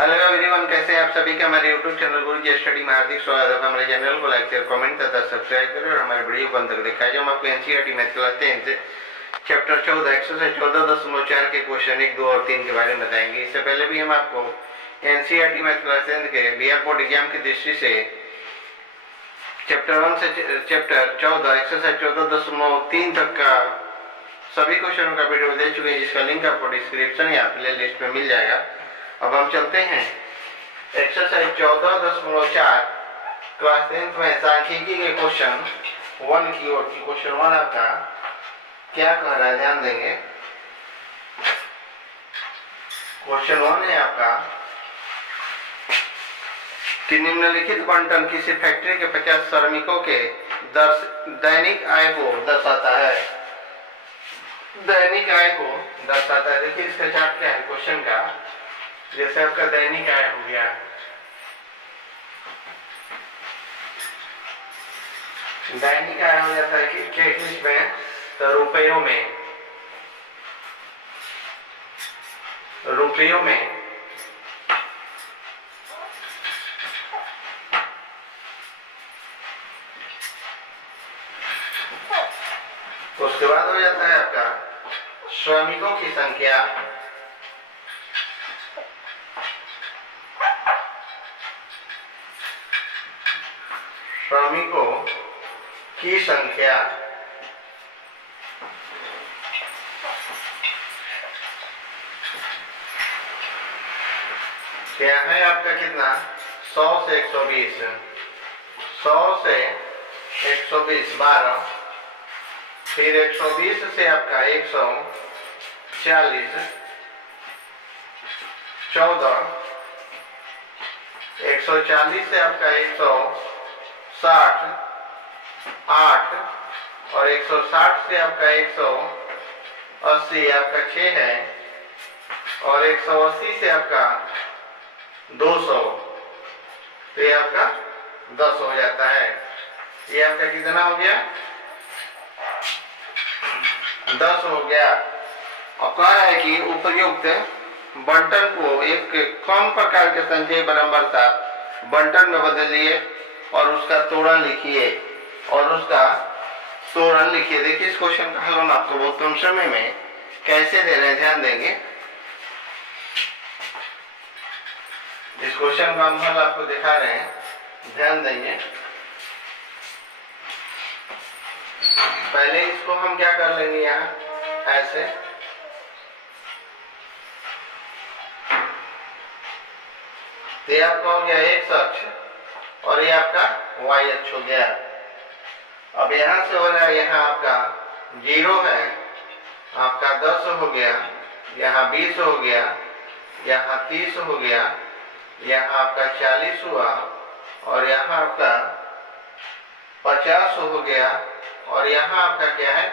Hello everyone, कैसे हैं आप सभी का हमारे यूट्यूब चैनल गुरु जी स्टडी में हार्दिक स्वागत है। हमारे चैनल को लाइक शेयर कमेंट तथा सब्सक्राइब करें और हमारे वीडियो को अंत तक दिखाएं। जो हम आपको एनसीईआरटी मैथ क्लास 10 से चैप्टर 14 एक्सरसाइज 14.4 के क्वेश्चन 1, 2 और 3 के बारे में बताएंगे। इससे पहले भी हम आपको एनसीईआरटी मैथ क्लास 10 के बिहार बोर्ड एग्जाम की दृष्टि से चैप्टर 1 से चैप्टर 14 एक्सरसाइज 14.3 तक का सभी क्वेश्चनों का वीडियो दे चुके हैं, जिसका लिंक आपको डिस्क्रिप्शन या प्ले लिस्ट में मिल जाएगा। अब हम चलते हैं एक्सरसाइज 14.4 क्लास 10 में सांख्यिकी के क्वेश्चन 1 की ओर। क्वेश्चन 1 आपका क्या कह रहा है, ध्यान देंगे। क्वेश्चन 1 है आपका कि निम्नलिखित बंटन किसी फैक्ट्री के 50 श्रमिकों के दैनिक आय को दर्शाता है। दैनिक आय को दर्शाता है। देखिए इसका चार्ट क्या है क्वेश्चन का। जैसे आपका दैनिक आय हो गया, दैनिक आय हो जाता है कि इंग्लिश में तो रुपयों में, उसके बाद हो जाता है आपका श्रमिकों की संख्या। श्रमिकों की संख्या क्या है आपका, कितना 100 से 120, 100 से 120 12, फिर 120 से आपका 140 14, 140 से आपका 160 8 और 160 से आपका 180 आपका 6 है, और 180 से आपका 200, तो ये आपका 10 हो जाता है। ये आपका कितना हो गया, 10 हो गया। और कह रहा है कि उपयुक्त बंटन को एक कम प्रकार के संचयी बारंबारता बंटन में बदलिए और उसका तोड़न लिखिए देखिए इस क्वेश्चन का हल हम आपको बहुत कम समय में कैसे दे रहे हैं, ध्यान देंगे। इस क्वेश्चन का हम हल आपको दिखा रहे हैं, ध्यान देंगे। पहले इसको हम क्या कर लेंगे, यहाँ ऐसे ये आपका हो गया x अक्ष और ये आपका y अक्ष हो गया। अब यहाँ से हो रहा है, यहाँ आपका 0 है, आपका 10 हो गया, यहाँ 20 हो गया, यहाँ 30 हो गया, यहाँ आपका 40 हुआ, और यहाँ आपका 50 हो गया, और यहाँ आपका क्या है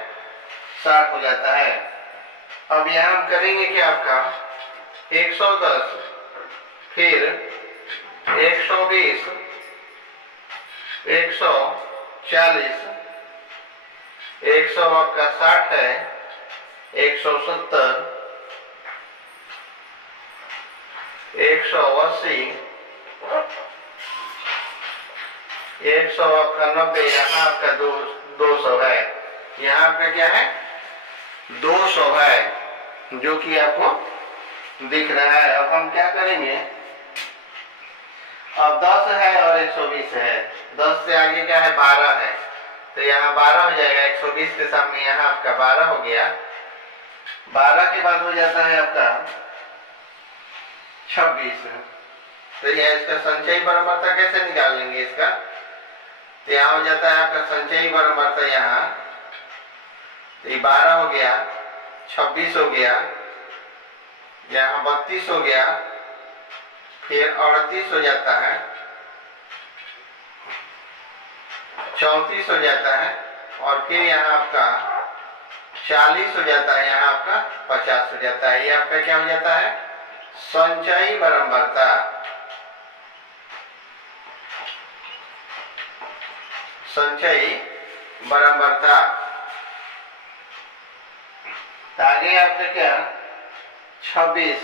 60 हो जाता है। अब यहाँ हम करेंगे कि आपका 110, फिर 120, 140, 100 आपका 60 है, 170, 180, 100 आपका 90, यहाँ आपका 200 है। यहाँ आपका क्या है 200 है, जो कि आपको दिख रहा है। अब हम क्या करेंगे, अब 10 है और 120 है, 10 से आगे क्या है 12 है, तो यहाँ 12 हो जाएगा। 120 के सामने यहाँ आपका 12 हो गया। 12 के बाद हो जाता है आपका 26। तो यह इसका संचयी बारंबारता कैसे निकाल लेंगे इसका, तो यहाँ हो जाता है आपका संचयी बारंबारता, यहाँ तो ये 12 हो गया, 26 हो गया, यहाँ 32 हो गया, फिर 38 हो जाता है, 34 हो जाता है, और फिर यहाँ आपका 40 हो जाता है, यहाँ आपका 50 हो जाता है। ये आपका क्या हो जाता है संचयी बारंबारता। संचयी बारंबारता। आगे आपका क्या 26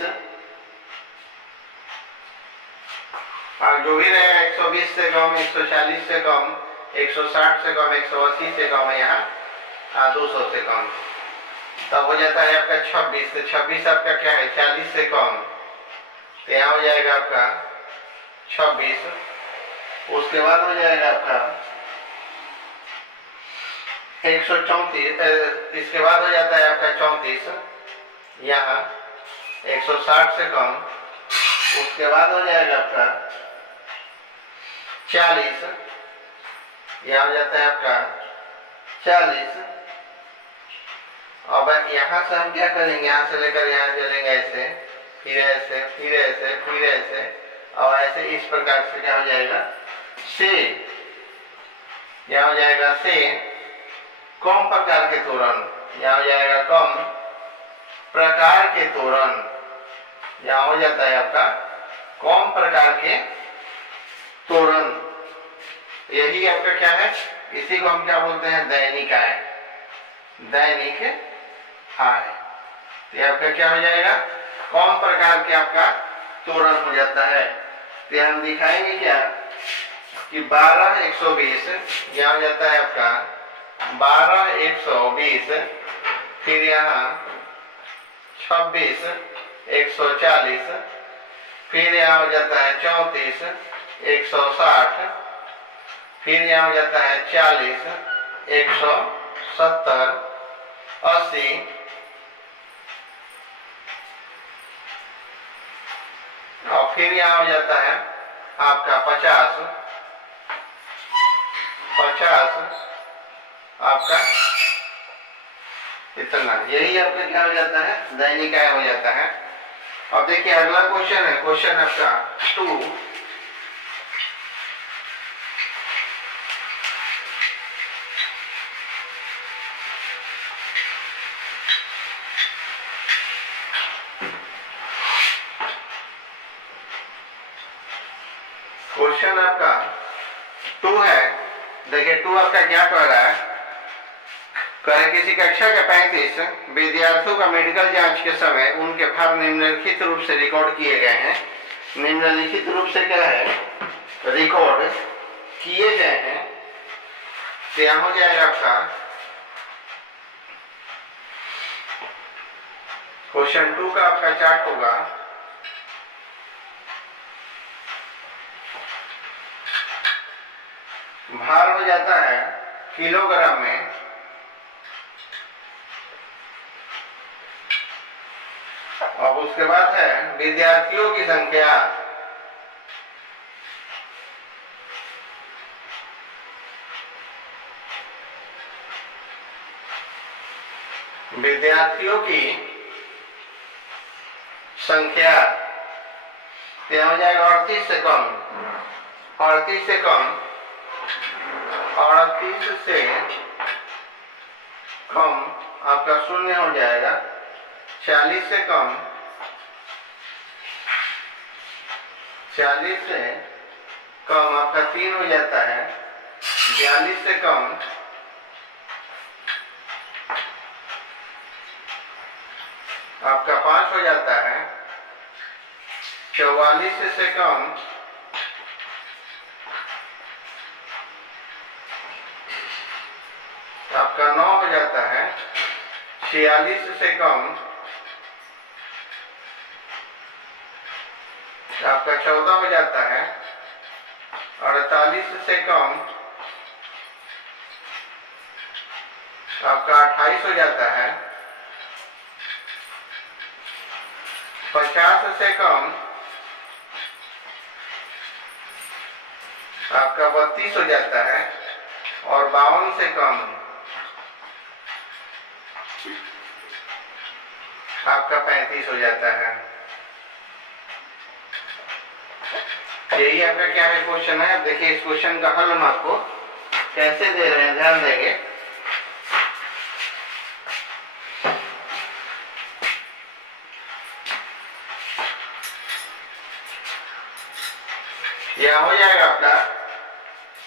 और जो भी रहेगा 120 से कम, 140 से कम, 160 से कम, 180 से कम है यहाँ 200 से कम, तब हो जाता है आपका 26। तो 26 आपका क्या है 40 से कम, तो यहाँ हो जाएगा आपका 26। उसके बाद हो जाएगा आपका 134, इसके बाद हो जाता है आपका 34, यहाँ 160 से कम। उसके बाद हो जाएगा आपका 40, यहाँ हो जाता है आपका 40। अब यहाँ से हम क्या करेंगे, यहाँ से लेकर यहाँ चलेंगे ऐसे, फिर ऐसे, फिर ऐसे, फिर ऐसे, और ऐसे इस प्रकार से क्या हो जाएगा से, यहाँ हो जाएगा से कम प्रकार के तोरण, यहाँ हो जाएगा कम प्रकार के तोरण, यहाँ हो जाता है आपका कम प्रकार के तोरण। यही आपका क्या है, इसी को हम क्या बोलते हैं दैनिक आय, दैनिक आय। तो ये आपका क्या हो जाएगा कम प्रकार के आपका तोरण हो जाता है। तो हम दिखाएंगे क्या कि 12 120, यहाँ हो जाता है आपका 12 120, फिर यहाँ 26 140, फिर यहाँ हो जाता है 34 160, फिर यहाँ हो जाता है 40 170 80, और फिर यहाँ हो जाता है आपका 50 आपका इतना। यही आपका क्या हो जाता है दैनिक आय हो जाता है। अब देखिए अगला क्वेश्चन है, क्वेश्चन आपका 2। क्वेश्चन आपका 2 है। देखिए 2 आपका क्या कह रहा है, कहे किसी कक्षा के 35 विद्यार्थियों का मेडिकल जांच के समय उनके भार निम्नलिखित रूप से रिकॉर्ड किए गए हैं। निम्नलिखित रूप से क्या है रिकॉर्ड किए गए हैं। तो यहाँ हो जाएगा आपका क्वेश्चन 2 का आपका चार्ट होगा। भार हो जाता है किलोग्राम में, अब उसके बाद है विद्यार्थियों की संख्या, विद्यार्थियों की संख्या। यह हो जाएगा 38 से कम, 38 से कम, 38 से कम आपका 0 हो जाएगा, 40 से कम, 40 से कम आपका 3 हो जाता है, 42 से कम आपका 5 हो जाता है, 44 से कम आपका 9 हो जाता है, 46 से कम आपका 14 हो जाता है, 48 से कम आपका 28 हो जाता है, 50 से कम आपका 32 हो जाता है, और 52 से कम आपका 35 हो जाता है। यही आपका क्या है क्वेश्चन है। अब देखिए इस क्वेश्चन का हल हम आपको कैसे दे रहे हैं, ध्यान देंगे। यह हो जाएगा आपका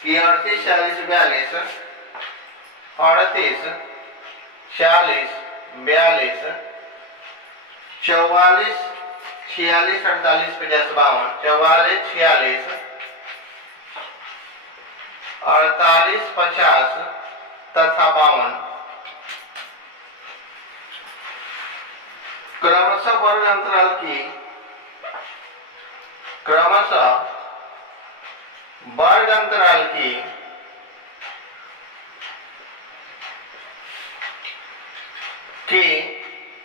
कि 38 40 42, 38 40 42, 44 46, 48, 50, 52, 44, 46, 48, 50 तथा 52 क्रमशः वर्ग अंतराल की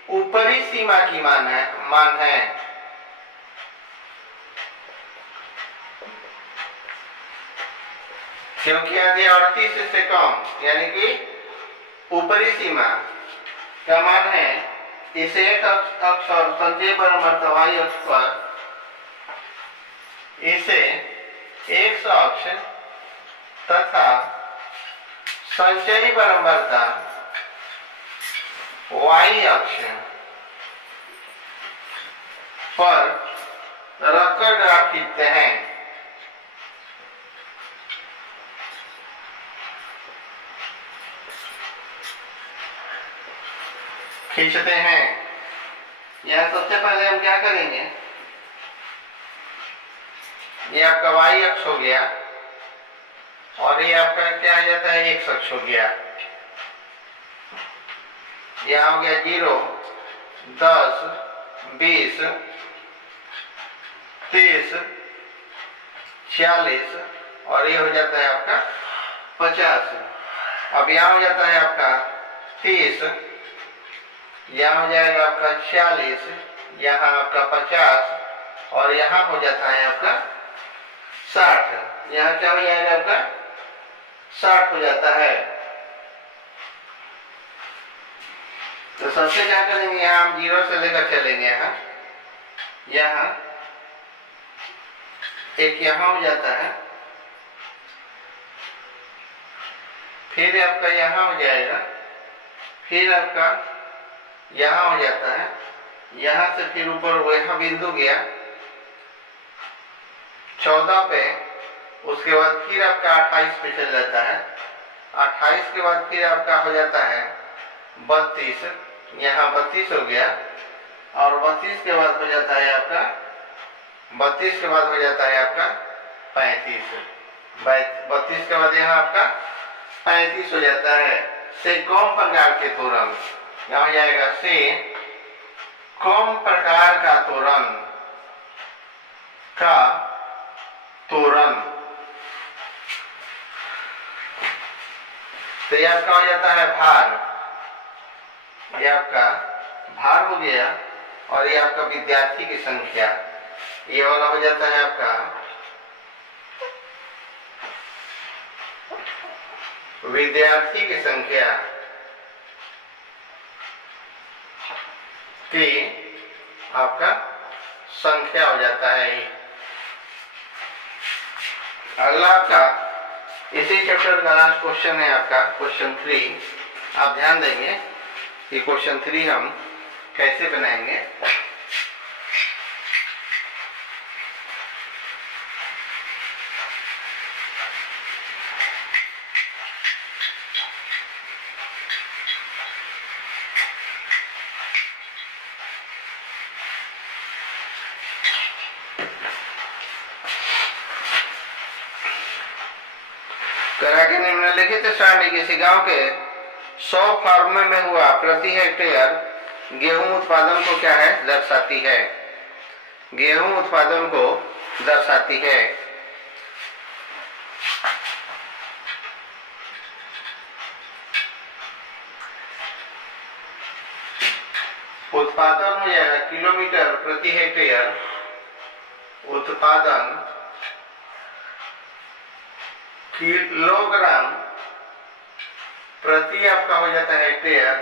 ऊपरी सीमा की मान है क्योंकि यदि 38 से कम यानी कि ऊपरी सीमा का मान है इसे एक अक्ष और संचयी परमाणु y अक्ष पर इसे x अक्ष तथा संचयी परम्परता y अक्ष पर रखकर ग्राफ खींचते हैं। यह सबसे पहले हम क्या करेंगे, ये आपका y अक्ष हो गया और ये आपका क्या आ जाता है x अक्ष हो गया। यह हो गया 0, 10, 20, 30, 46 और ये हो जाता है आपका 50। अब यहाँ हो जाता है आपका 30, यहाँ हो जाएगा आपका 46, यहाँ आपका 50 और यहाँ हो जाता है आपका 60। यहाँ क्या हो जाएगा आपका 60 हो जाता है। तो सबसे क्या करेंगे, यहाँ हम 0 से लेकर चलेंगे, यहाँ एक यहाँ हो जाता है, फिर आपका यहाँ हो जाएगा, फिर आपका यहाँ हो जाता है, यहाँ से फिर ऊपर वह बिंदु गया 14 पे, उसके बाद फिर आपका 28 पे चल जाता है, 28 के बाद फिर आपका हो जाता है 32, यहाँ 32 हो गया और 32 के बाद हो जाता है आपका 32 के बाद हो जाता है आपका 35, 32 के बाद यहाँ आपका 35 हो जाता है। से कम प्रकार के तोरण, यहाँ हो जाएगा से कम प्रकार का तोरण तो ये आपका हो जाता है भार, ये आपका भार हो गया और ये आपका विद्यार्थी की संख्या, ये वाला हो जाता है आपका विद्यार्थी की संख्या की आपका संख्या हो जाता है। अगला आपका इसी चैप्टर का लास्ट क्वेश्चन है आपका क्वेश्चन 3। आप ध्यान देंगे कि क्वेश्चन 3 हम कैसे बनाएंगे। करा के निम्नलिखित श्रेणी किसी गांव के 100 फार्म में हुआ प्रति हेक्टेयर गेहूं उत्पादन को क्या है दर्शाती है, गेहूं उत्पादन को दर्शाती है। उत्पादन हो जाएगा किलोमीटर प्रति हेक्टेयर, उत्पादन किलोग्राम प्रति आपका हो जाता है हेक्टेयर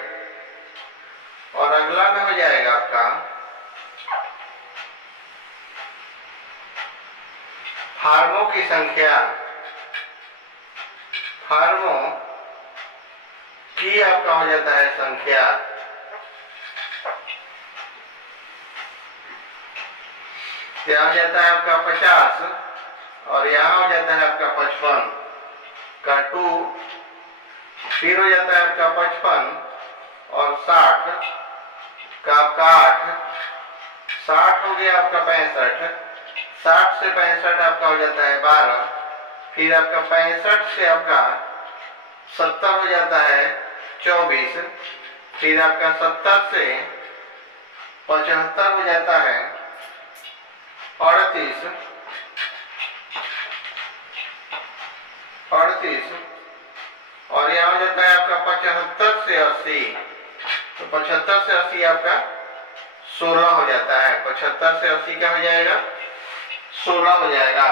और अगला में हो जाएगा आपका फार्मों की संख्या, फार्मों की आपका हो जाता है संख्या। यहाँ हो जाता है आपका 50 और यहाँ हो जाता है आपका 55 का 2, फिर हो जाता है आपका 55 और 60 का आपका 8, 60 हो गया आपका 65, 60 से 65 आपका हो जाता है 12, फिर आपका 65 से आपका 70 हो जाता है 24, फिर आपका 70 से 75 हो जाता है 38, 38 और यह हो जाता है आपका 75 से 80, तो 75 से 80 आपका 16 हो जाता है। 75 से 80 क्या हो जाएगा? 16 हो जाएगा।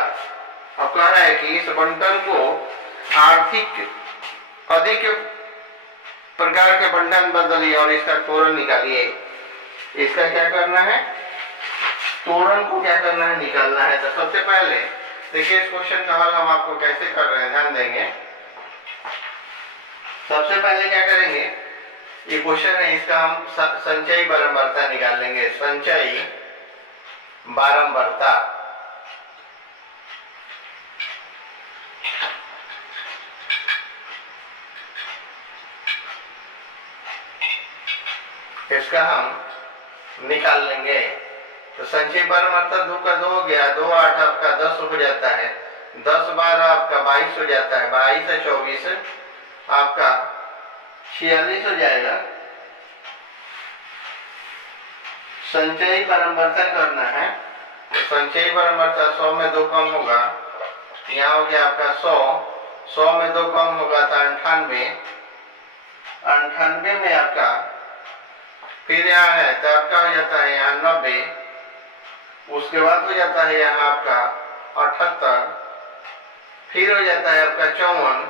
अब कह रहा है कि इस बंटन को आर्थिक अधिक प्रकार के बंटन बदलिए और इसका तोरण निकालिए। इसका क्या करना है? तोरण को क्या करना है? निकालना है। तो सबसे पहले देखिए इस क्वेश्चन का हल हम आपको कैसे कर रहे हैं, ध्यान देंगे। सबसे पहले क्या करेंगे, ये क्वेश्चन है, इसका हम संचयी बारंबारता निकाल लेंगे। संचयी बारंबारता, इसका हम निकाल लेंगे। तो संचयी बारंबारता 2 का 2 हो गया, 2 8 आपका 10 हो जाता है, 10 12 आपका 22 हो जाता है, 22 से 24 आपका 46 हो जाएगा। संचयी बारंबारता करना है तो संचयी बारंबारता 100 में 2 कम होगा, यहाँ हो गया आपका 100, 100 में 2 कम होगा तो 98, 98 में आपका फिर यहाँ है तो आपका हो जाता है यहाँ 90, उसके बाद हो जाता है यहाँ आपका 78, फिर हो जाता है आपका 54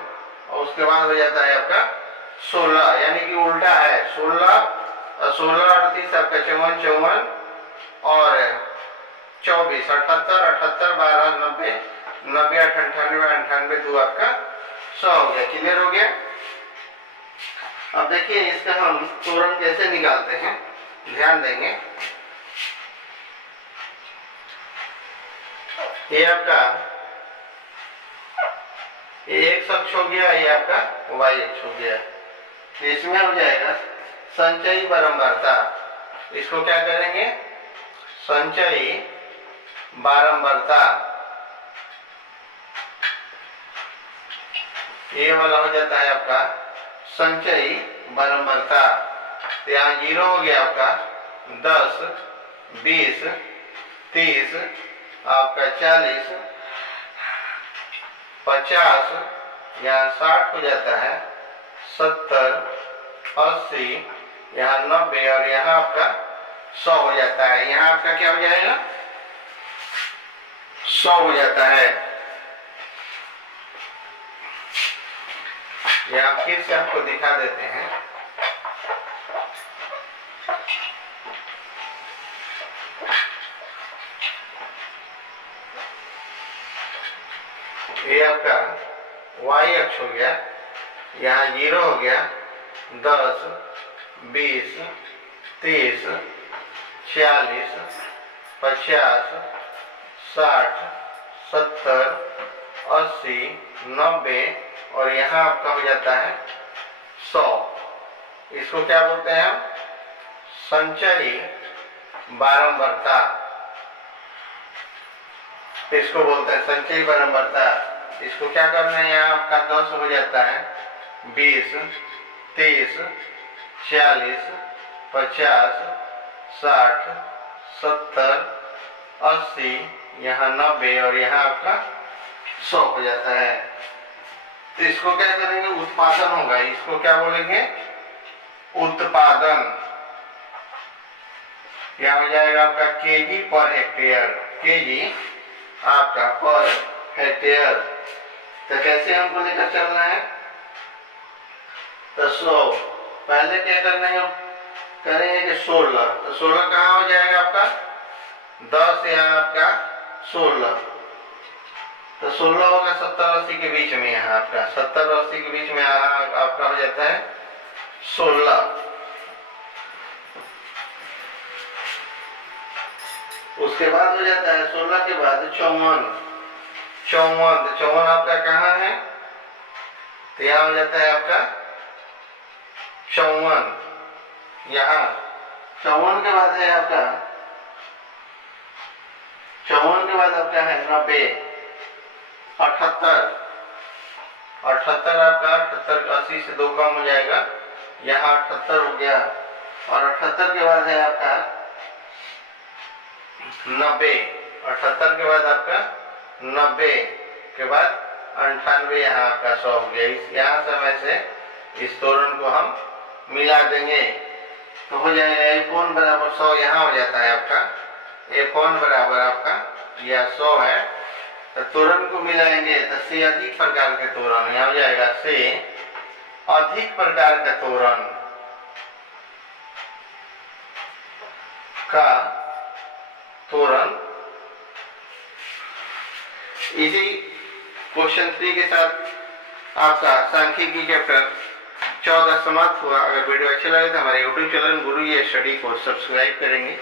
और उसके बाद हो जाता है आपका 16, यानी कि उल्टा है। 16 16 38 आपका 54 54 और 24 78 78 12 90 90 98 98 2 आपका 100 हो गया। क्लियर हो गया। अब देखिए इसका हम तोरण कैसे निकालते हैं, ध्यान देंगे। ये आपका ये x अक्ष हो गया, ये आपका y अक्ष हो गया। इसमें हो जाएगा संचयी बारंबारता। इसको क्या करेंगे? संचयी बारंबारता, ये वाला हो जाता है आपका संचयी बारंबारता। तो यहाँ 0 हो गया आपका 10 20 30 आपका 40 50, यहाँ 60 हो जाता है, 70 80, यहाँ 90 और यहाँ आपका 100 हो जाता है। यहाँ आपका क्या हो जाएगा? 100 हो जाता है। यहाँ फिर से आपको दिखा देते हैं। ये आपका y अक्ष हो गया, यहाँ 0 हो गया, 10 20 30 40 50 60 70 80 90 और यहाँ आपका हो जाता है 100। इसको क्या बोलते हैं हम? संचयी बारंबारता, इसको बोलते हैं संचयी बारंबारता। इसको क्या करना है? यहाँ आपका 10 हो जाता है, 20 30 40 50 60 70 80, यहाँ 90 और यहाँ आपका 100 हो जाता है। तो इसको क्या करेंगे? उत्पादन होगा। इसको क्या बोलेंगे? उत्पादन। यहाँ हो जाएगा आपका केजी पर हेक्टेयर, केजी आपका पर हेक्टेयर। तो कैसे हमको लेकर चलना है? तो 100 पहले क्या करना है? करेंगे कि 16, तो 16 कहाँ हो जाएगा आपका? 10 यहाँ आपका 16, तो 16 होगा 70 80 के बीच में, यहाँ आपका 70 80 के बीच में आपका हो जाता है 16। उसके बाद हो जाता है 16 के बाद 54, तो 54 आपका कहाँ है? तो यहाँ हो जाता है आपका 54, यहाँ 54 के बाद है आपका 54 के बाद आपका है 90, 78, 78 आपका 78 80 से 2 कम हो जाएगा, यहाँ 78 हो गया। और 78 के बाद है आपका 90, 78 के बाद आपका 90 के बाद 98, यहाँ आपका 100 हो गया। यहाँ समय से इस तोरण को हम मिला देंगे तो हो जाएगा F1 बराबर 100, यहाँ हो जाता है आपका F1 बराबर आपका यह 100 है। तो तोरण को मिलाएंगे तो से अधिक प्रकार के तोरण, यहाँ हो जाएगा से अधिक प्रकार का तोरण का तोरण। इसी क्वेश्चन 3 के साथ आपका सांख्यिकी चैप्टर 14 समाप्त हुआ। अगर वीडियो अच्छा लगे तो हमारे YouTube चैनल गुरु जी स्टडी को सब्सक्राइब करेंगे।